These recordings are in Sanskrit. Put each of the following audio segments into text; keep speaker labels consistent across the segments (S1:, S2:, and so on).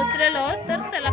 S1: पोचलेलो तर चला.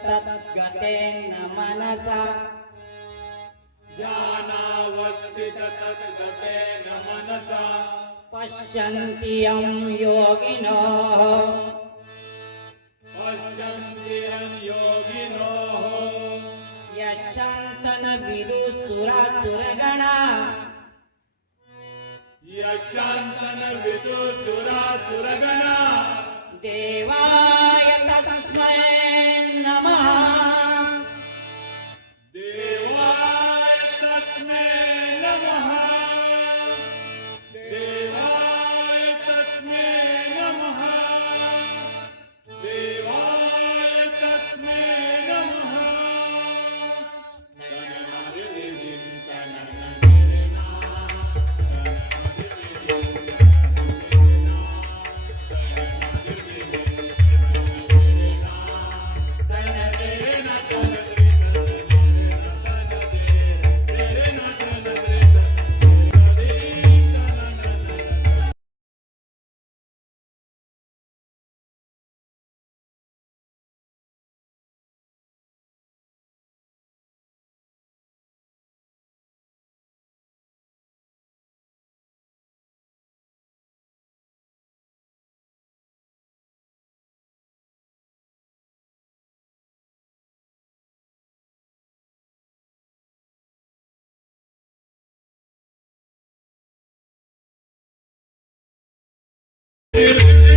S2: ध्यानावस्थिततद्गतेन मनसा।
S3: ज्ञानावस्थिततद्गतेन मनसा।
S2: पश्यन्ति यं योगिनो।
S3: पश्यन्ति यं योगिनोः।
S2: यशन्तन विदुसुरासुरगणा
S3: यशान्तन Thank you.